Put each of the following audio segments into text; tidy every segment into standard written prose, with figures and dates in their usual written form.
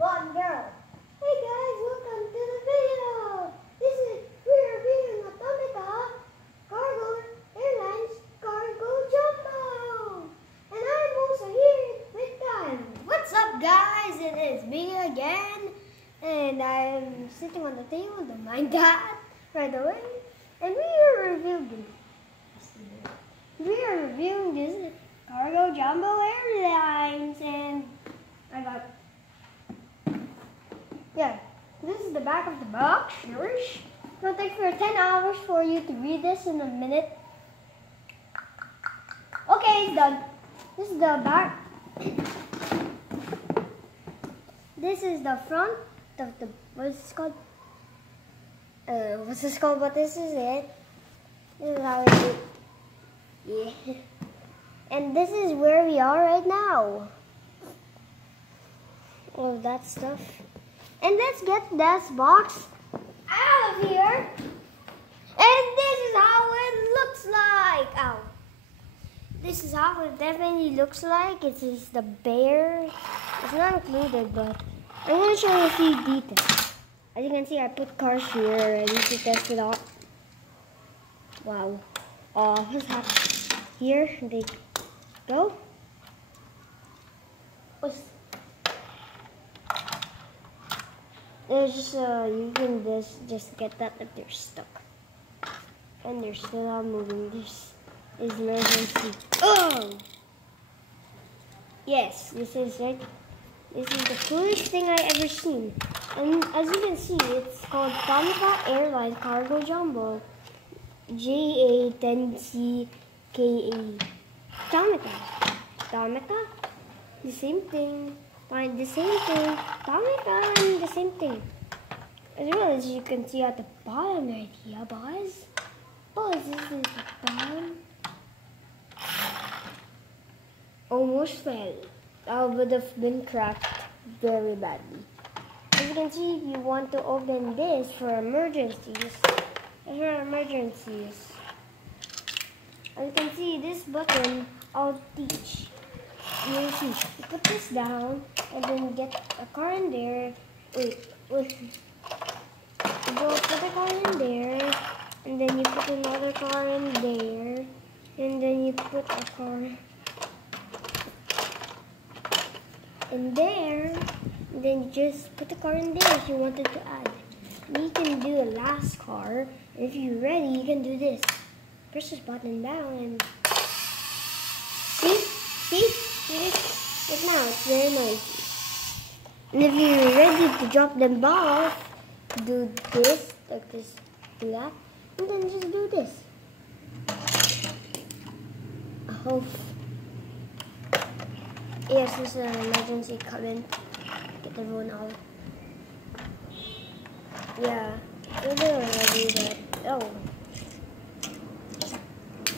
one girl. Hey guys, welcome to the video. We're reviewing a Tomica Airline's Cargo Jumbo. And I'm also here with Kyle. What's up guys? It is me again. And I'm sitting on the table, don't mind that, right away. And we are reviewing this Cargo Jumbo Airlines, and I got, this is the back of the box. It'll take for 10 hours for you to read this in a minute. Okay, it's done. This is the back. This is the front of the, what's this called? But this is it. This is how it is. Yeah. And this is where we are right now. All of that stuff. And let's get this box out of here. And this is how it looks like. Ow. This is how it definitely looks like. It is the bear. It's not included, but I'm going to show you a few details. As you can see, I put cars here ready to test it out. Wow. What's happening? Here they go. There's just you can just get that if they're stuck, and they're still not moving. This is emergency. Oh, yes, this is it. This is the coolest thing I ever seen. And as you can see, it's called Tomica Airline Cargo Jumbo. JA10CKA. Tomica. The same thing. Find the same thing. Tomica and the same thing. As well as you can see at the bottom right here, boys. This is the bottom. Almost fell. I would have been cracked very badly. As you can see, if you want to open this for emergencies, as you can see, this button, I'll teach. You see, you put this down and then get a car in there. You go put a car in there, and then you put another car in there, and then you put a car in there, and then you just put the car in there if you wanted to add. You can do a last car, and if you're ready, you can do this. Press this button down and see? But now it's very noisy. And if you're ready to drop them off, do this, like this, do that, and then just do this. I hope. Yes, there's an emergency coming. Get everyone out. Yeah, we're doing already, but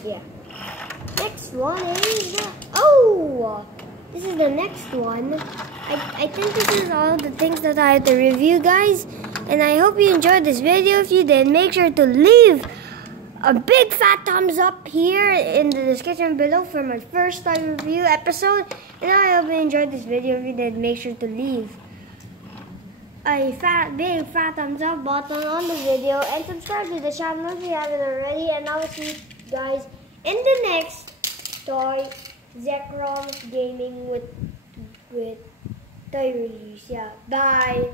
yeah. Next one is this is the next one. I think this is all the things that I have to review, guys. And I hope you enjoyed this video. If you did, make sure to leave a big fat thumbs up here in the description below for my first time review episode. And I hope you enjoyed this video. If you did, make sure to leave a big fat thumbs up button on the video and subscribe to the channel if you haven't already. And I will see you guys in the next toy Zekrom gaming with toy reviews. Yeah, bye.